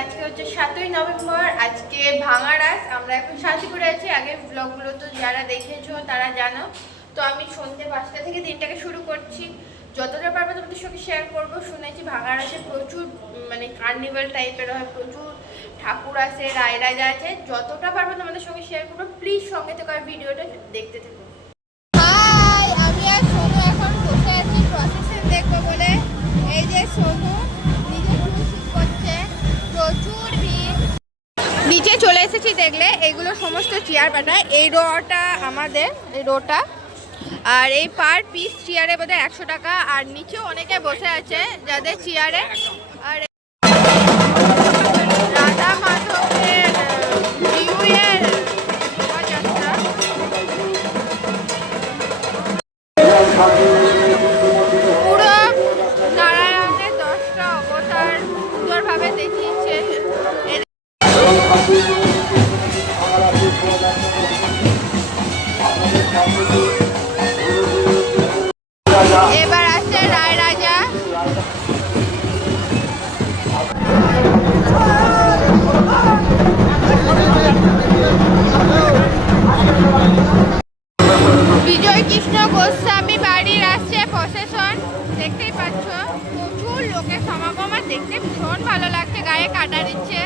আজকে হচ্ছে 7ই নভেম্বর। আজকে ভাঙাড়াস। আমরা এখন শান্তিপুরে আছি। আগের ব্লগগুলো তো যারা দেখেছো তারা জানো। তো আমি সন্ধ্যে 5টা থেকে দিনটাকে শুরু করছি। যতটা পারবো তোমাদের সঙ্গে শেয়ার করবো। শুনেছি ভাঙাড়াসে প্রচুর মানে কার্নিভাল টাইপের হয়, প্রচুর ঠাকুর আছে, রায় রাজা আছে। যতটা পারবো তোমাদের সঙ্গে শেয়ার করবো। প্লিজ সঙ্গে থেকে ভিডিওটা দেখতে থাকো। আমি আর সোনু এখন বসে আছি প্রসেসন দেখবো বলে। এই যে সোনু নিজে করছে, প্রচুর ভিড়। নিচে চলে এসেছি দেখলে এগুলো সমস্ত চেয়ার বানায়। এই রোটা আমাদের, এই রোটা। আর এই পার পিস চেয়ারে বোধহয় 100 টাকা। আর নিচেও অনেকে বসে আছে যাদের চেয়ারে। আর রাধা মাধবের ভিউয়ের শোভাযাত্রা। পুরো নারায়ণের 10টা অবতার সুন্দরভাবে দেখিয়েছে। এবার আসছে রায় রাজা। বিজয় কৃষ্ণ গোস্বামী বাড়ির আসছে প্রসেশন, দেখতেই পাচ্ছ। প্রচুর লোকের সমাগম, আর দেখতে ভীষণ ভালো লাগছে, গায়ে কাটা দিচ্ছে।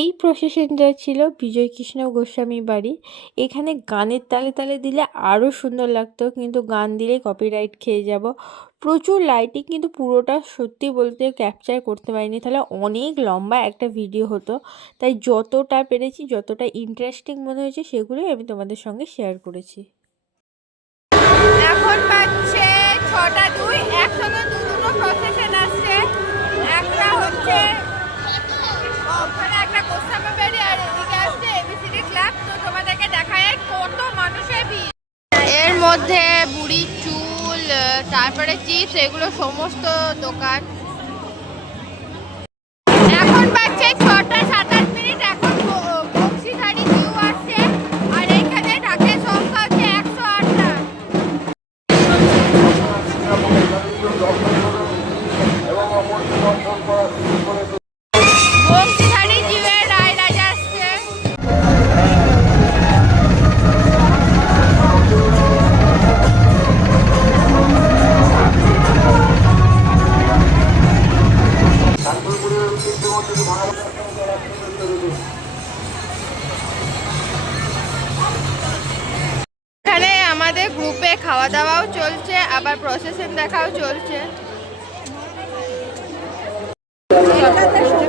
এই প্রসেশনটা ছিল বিজয় কৃষ্ণ গোস্বামী বাড়ি। এখানে গানের তালে তালে দিলে আরও সুন্দর লাগতো, কিন্তু গান দিলে কপিরাইট খেয়ে যাব। প্রচুর লাইটিং, কিন্তু পুরোটা সত্যি বলতে ক্যাপচার করতে পারিনি, তাহলে অনেক লম্বা একটা ভিডিও হতো। তাই যতটা পেরেছি, যতটা ইন্টারেস্টিং মনে হয়েছে সেগুলোই আমি তোমাদের সঙ্গে শেয়ার করেছি। এখন বাজছে 6টা 2। একসঙ্গে দুটো প্রসেশন আসছে। একটা হচ্ছে ওখানে একটা গোস্বামী বাড়ি, আর এদিকে আসছে এবিসিডি ক্লাব। তো তোমাদেরকে দেখায় কত মানুষের ভিড়। এর মধ্যে বুড়ির চুল, তারপরে চিপস, এগুলো সমস্ত দোকান। এখন বাজছে 6টা 27 মিনিট। এখন বক্সিধারী জিউ আসছে। আর এইখানে ঢাকের সংখ্যা হচ্ছে 108টা। বক্সিধারী জিউয়ের রায় রাজা আসছে। এখানে আমাদের গ্রুপে খাওয়া দাওয়াও চলছে, আবার প্রসেশন দেখাও চলছে।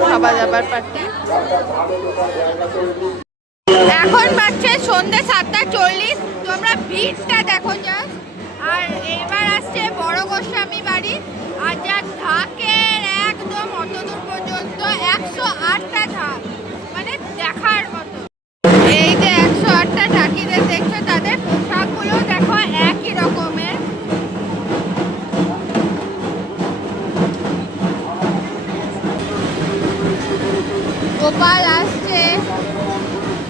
খাবার দাবার পার্টি। এখন বাজছে সন্ধ্যে 7টা 40। তোমরা ভিড়টা দেখো জাস্ট। আর এবার আসছে বড় গোস্বামী বাড়ি। আর যা ঢাকের একদম অতদূর পর্যন্ত 108টা ঢাক, মানে দেখার মতো। এই যে 108টা ঢাকিদের দেখছো, তাদের পোশাকগুলো দেখো একই রকমের। গোপাল আসছে,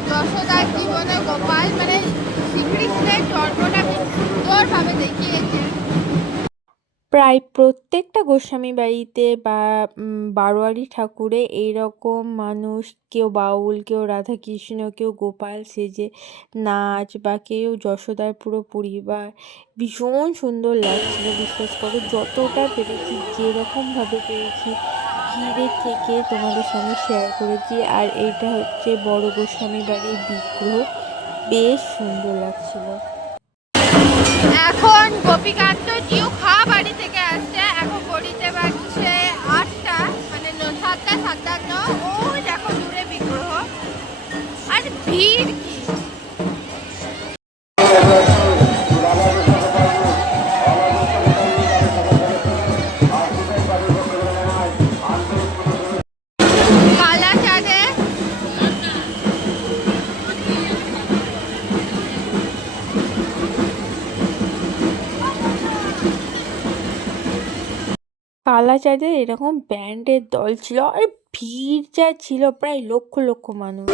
যশোদার জীবনে গোপাল, মানে শ্রীকৃষ্ণের জন্মটা সুন্দরভাবে দেখিয়েছে। প্রায় প্রত্যেকটা গোস্বামী বাড়িতে বা বারোয়ারি ঠাকুরে এইরকম মানুষ, কেউ বাউল, কেউ রাধাকৃষ্ণ, কেউ গোপাল সেজে নাচ, বা কেউ যশোদার পুরো পরিবার। ভীষণ সুন্দর লাগছিল, বিশ্বাস করো। যতটা পেরেছি, যেরকমভাবে পেরেছি, ভিড়ের থেকে তোমাদের সঙ্গে শেয়ার করেছি। আর এইটা হচ্ছে বড় গোস্বামী বাড়ির বিগ্রহ, বেশ সুন্দর লাগছিল। এখন গোপীকান্ত জিউ খাওয়া বাড়ি থেকে আসছে। এখন গড়িতে বাজছে 8টা, মানে 7টা 57। ওই দেখো দূরে বিগ্রহ। আর ভিড় কি! কালা চাঁদে কালাচাঁদের এরকম ব্যান্ডের দল ছিল, আর ভিড় যা ছিল, প্রায় লক্ষ লক্ষ মানুষ।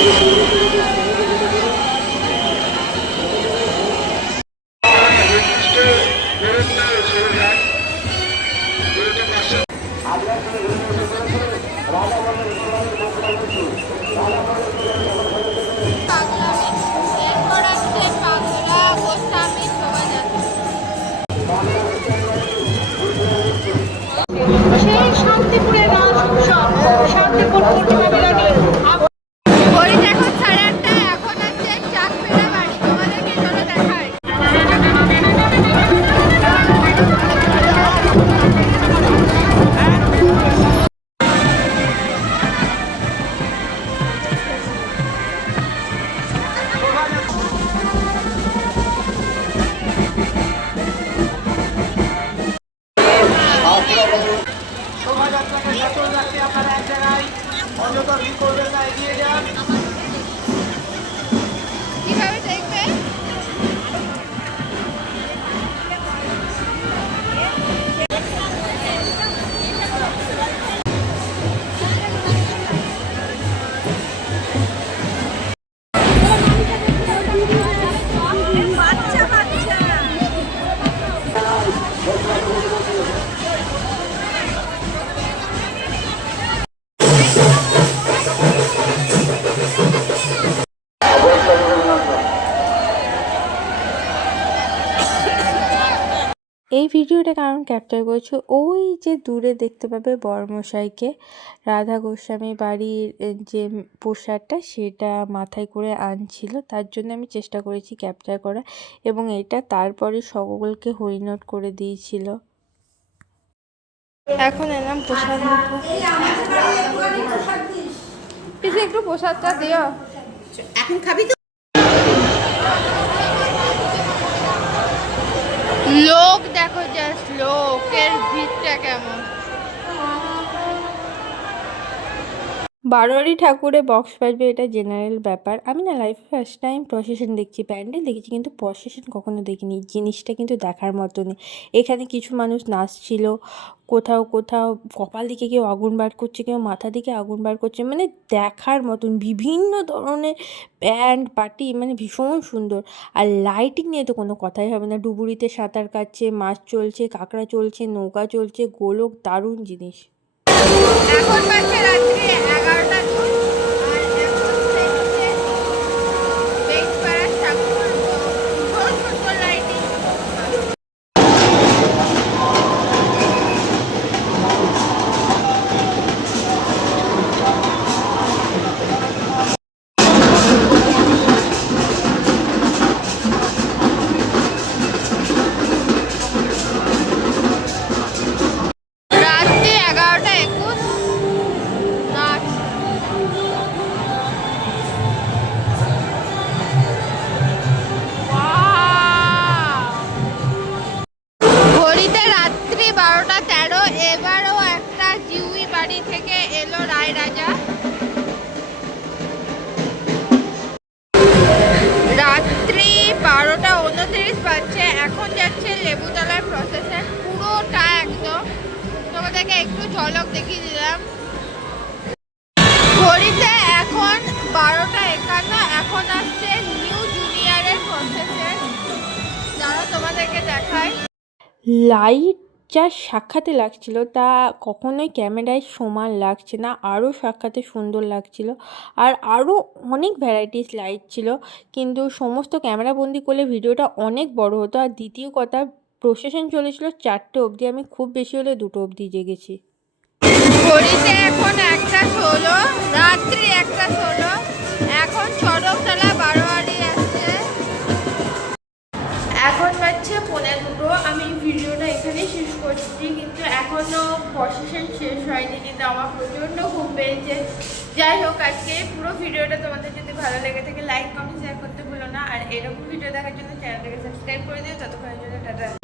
এরপর আছে বাংলা গোস্বামী শোভাযাত্রা। সেই শান্তিপুরের রাস উৎসব শান্তিপুর পূর্ণিমা মিলনে ঘড়িতে এখন 8:30, এখন হচ্ছে চাকরিরা বাড়ি, তোমাদেরকে চলে দেখায়। শোভাযাত্রাকে সচল রাখতে আপনারা এক জায়গায় অযথা ভিড় করবেন না, এগিয়ে যান। কিভাবে দেখবে? এই ভিডিওটা কারণ ক্যাপচার করেছি, ওই যে দূরে দেখতে পাবে বড়মশাইকে রাধা গোস্বামী বাড়ির যে পোশাকটা সেটা মাথায় করে আনছিল, তার জন্য আমি চেষ্টা করেছি ক্যাপচার করা, এবং এটা তারপরে সকলকে হরিনোট করে দিয়েছিল। এখন এলাম প্রসাদ নিতে। কিছু একটু প্রসাদটা দিও। এখন খাবি তো? লোক দেখো, জাস্ট লোকের ভিড়টা কেমন। বারোয়ারি ঠাকুরে বক্স বাজবে, এটা জেনারেল ব্যাপার। আমি না লাইফে ফার্স্ট টাইম প্রসেশন দেখছি, প্যান্ডেল দেখেছি কিন্তু প্রসেশন কখনো দেখিনি। জিনিসটা কিন্তু দেখার মতনই। এখানে কিছু মানুষ নাচছিল, কোথাও কোথাও কপাল দিকে কেউ আগুন বার করছে, কেউ মাথা দিকে আগুন বার করছে, মানে দেখার মতন বিভিন্ন ধরনের ব্যান্ড পার্টি, মানে ভীষণ সুন্দর। আর লাইটিং নিয়ে তো কোনো কথাই হবে না। ডুবুরিতে সাঁতার কাটছে, মাছ চলছে, কাঁকড়া চলছে, নৌকা চলছে, গোলক, দারুণ জিনিস। এখন বাজছে রাত্রি 11টা, আর এখন দেখছে বেশপাড়ার ঠাকুর, ভীষণ সুন্দর লাইটিং। রাত্রি 11:21 নাচ। ঘড়িতে রাত্রি 12:13। এবারও একটা জিউই বাড়ি থেকে এলো রায় রাজা। রাত্রি 12:29 বাজছে। এখন যাচ্ছে লেবুতলার প্রসেসন, পুরোটা একদম তোমাদেরকে একটু ঝলক দেখিয়ে দিলাম। ঘড়িতে এখন 12:51। এখন আসছে নিউ জুনিয়রের প্রসেসন, যারা তোমাদেরকে দেখায়। লাইট যা সাক্ষাতে লাগছিল তা কখনোই ক্যামেরায় সমান লাগছে না, আরও সাক্ষাতে সুন্দর লাগছিল। আর আরও অনেক ভ্যারাইটিস লাইট ছিল, কিন্তু সমস্ত ক্যামেরাবন্দি করলে ভিডিওটা অনেক বড় হতো। আর দ্বিতীয় কথা, প্রসেশন চলেছিল 4টে অবধি, আমি খুব বেশি হলে 2টো অবধি জেগেছি। ঘড়িতে এখন 1:16, রাত্রি 1:16। এখন চরকতলা বারোয়ারি আসছে। এখন বাজছে 1:45। আমি ভিডিওটা এখানেই শেষ করছি, কিন্তু এখনো প্রসেশন শেষ হয়নি, কিন্তু আমার প্রচণ্ড ঘুম পেয়েছে। যাই হোক, আজকে পুরো ভিডিওটা তোমাদের যদি ভালো লেগে থাকে লাইক কমেন্ট শেয়ার করতে ভুলো না। আর এরকম ভিডিও দেখার জন্য চ্যানেলটাকে সাবস্ক্রাইব করে দিও। ততক্ষণের জন্য টাটা।